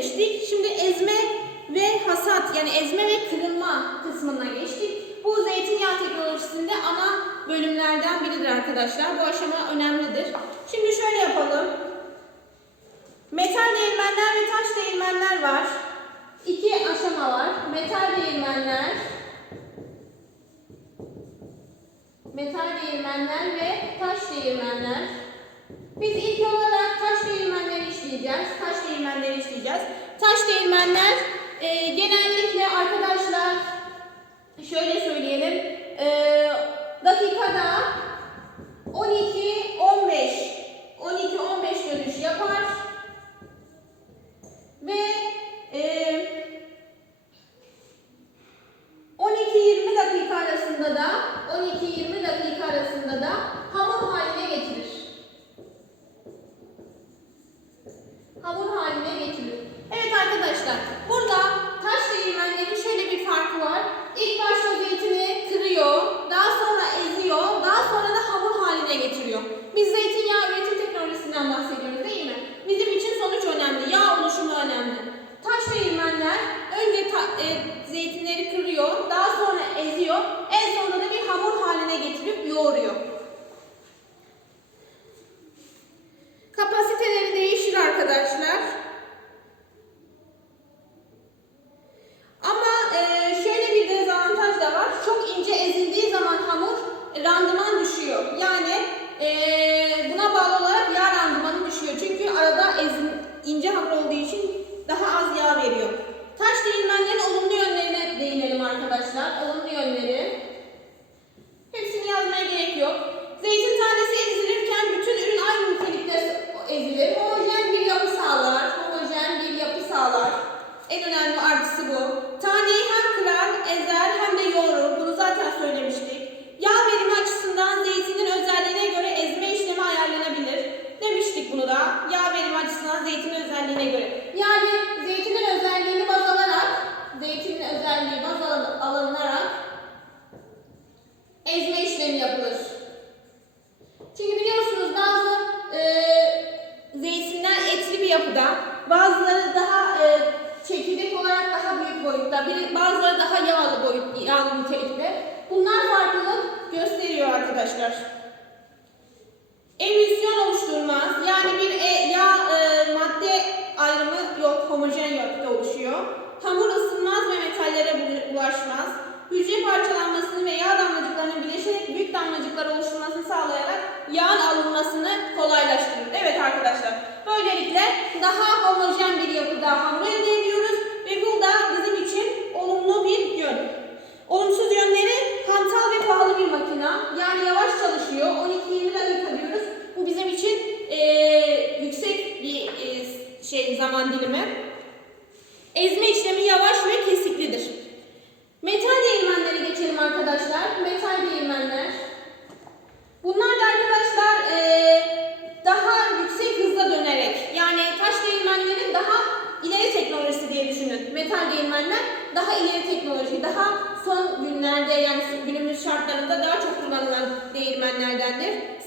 demiştik. Şimdi ezme ve hasat yani ezme ve kırılma kısmına geçtik. Bu zeytinyağı teknolojisinde ana bölümlerden biridir arkadaşlar. Bu aşama önemlidir. Şimdi şöyle yapalım. Metal değirmenler ve taş değirmenler var. İki aşama var. Metal değirmenler metal değirmenler ve taş değirmenler. Biz değirmenleri işleyeceğiz. Taş değirmenler e, genellikle arkadaşlar şöyle söyleyelim e, dakikada 12-15 12-15 dönüş yapar. bunu da yağ verimi açısından zeytinin özelliğine göre. Yani zeytinin özelliğini baz alarak, zeytinin özelliği baz alınarak ezme işlemi yapılır. Çünkü biliyorsunuz bazı e, zeytinler etli bir yapıda, bazıları daha e, çekirdek olarak daha büyük boyutta, bazıları daha yağlı boyut, yağlı nitelikte. Bunlar farklılık gösteriyor arkadaşlar. Emülsiyon oluşturmaz. Yani bir e, yağ e, madde ayrımı yok, homojen yapıda oluşuyor.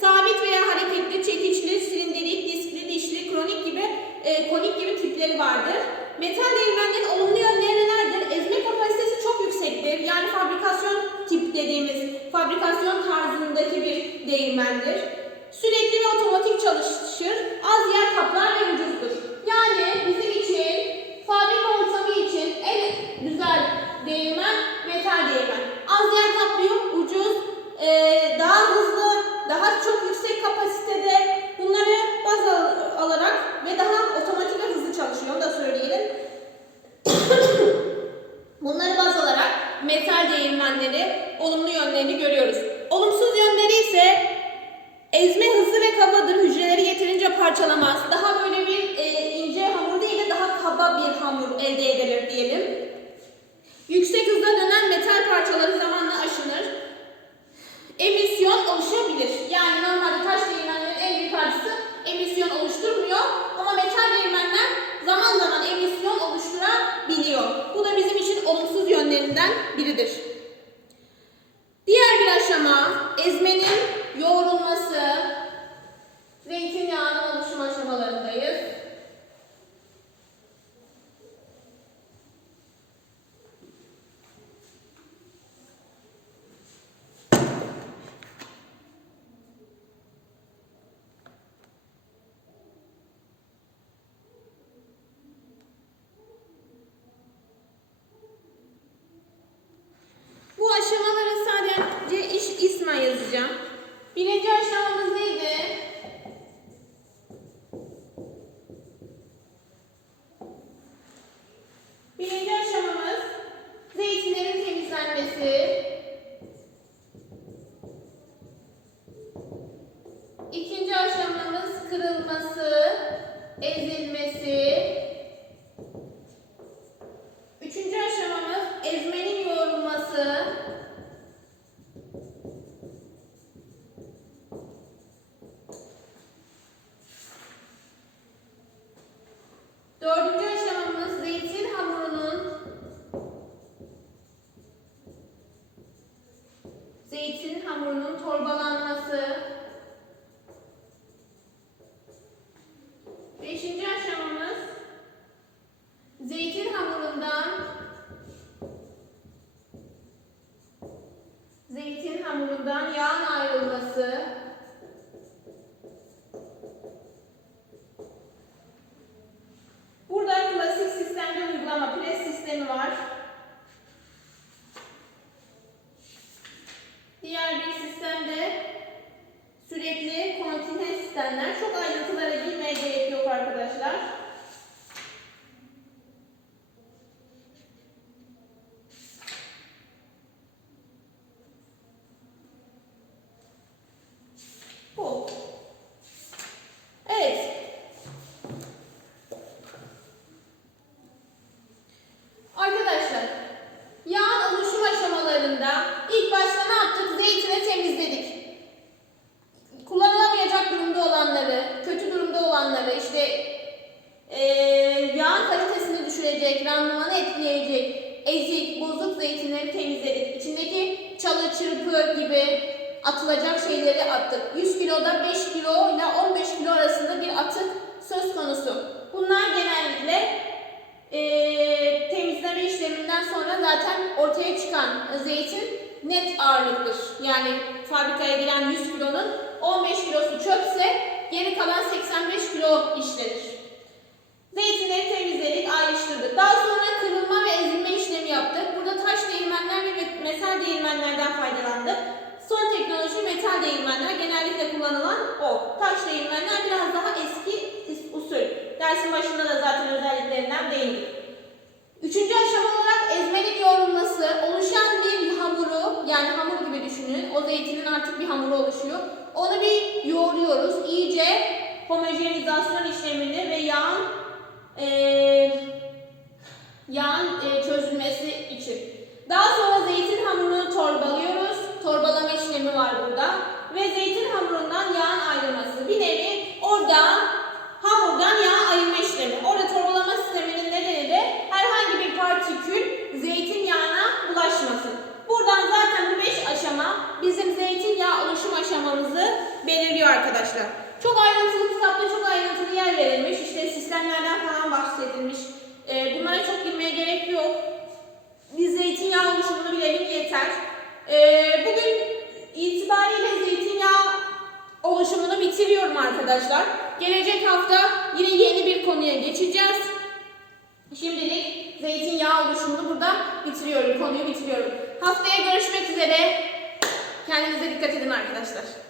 sabit veya hareketli, çekiçli, silindirik, diskli, dişli, kronik gibi, e, konik gibi tipleri vardır. Metal değirmenlerin olumlu yönleri nelerdir? Ezme kapasitesi çok yüksektir. Yani fabrikasyon tip dediğimiz, fabrikasyon tarzındaki bir değirmendir. Sürekli ve otomatik çalışır. biridir. Diğer bir aşama ezmenin yoğrulması, zeytinyağı Diğer bir sistemde sürekli kontine sistemler. Çok ayrıntılara girmeye gerek yok arkadaşlar. Atılacak şeyleri attık. 100 kiloda 5 kilo ile 15 kilo arasında bir atık söz konusu. Bunlar genellikle eee, temizleme işleminden sonra zaten ortaya çıkan zeytin net ağırlıktır. Yani fabrikaya giren 100 kilonun 15 kilosu çöpse geri kalan 85 kilo işlenir. Zeytinleri temizledik, ayrıştırdık. Daha sonra kırılma ve ezilme işlemi yaptık. Burada taş değirmenler ve met- metal değirmenlerden faydalandık. Son teknoloji metal değirmenler. Genellikle kullanılan o. Taş değirmenler biraz daha eski is- usul. Dersin başında da zaten özelliklerinden değindik. Üçüncü aşama olarak ezmenin yoğrulması. Oluşan bir hamuru, yani hamur gibi düşünün. O zeytinin artık bir hamuru oluşuyor. Onu bir yoğuruyoruz. İyice homojenizasyon işlemini ve yağın eee yağın e, çözülmesi için. Daha sonra arkadaşlar. Çok ayrıntılı kitapta çok ayrıntılı yer verilmiş. İşte sistemlerden falan bahsedilmiş. Ee, bunlara çok girmeye gerek yok. Biz zeytinyağı oluşumunu bilelim yeter. Ee, bugün itibariyle zeytinyağı oluşumunu bitiriyorum arkadaşlar. Gelecek hafta yine yeni bir konuya geçeceğiz. Şimdilik zeytinyağı oluşumunu burada bitiriyorum, konuyu bitiriyorum. Haftaya görüşmek üzere. Kendinize dikkat edin arkadaşlar.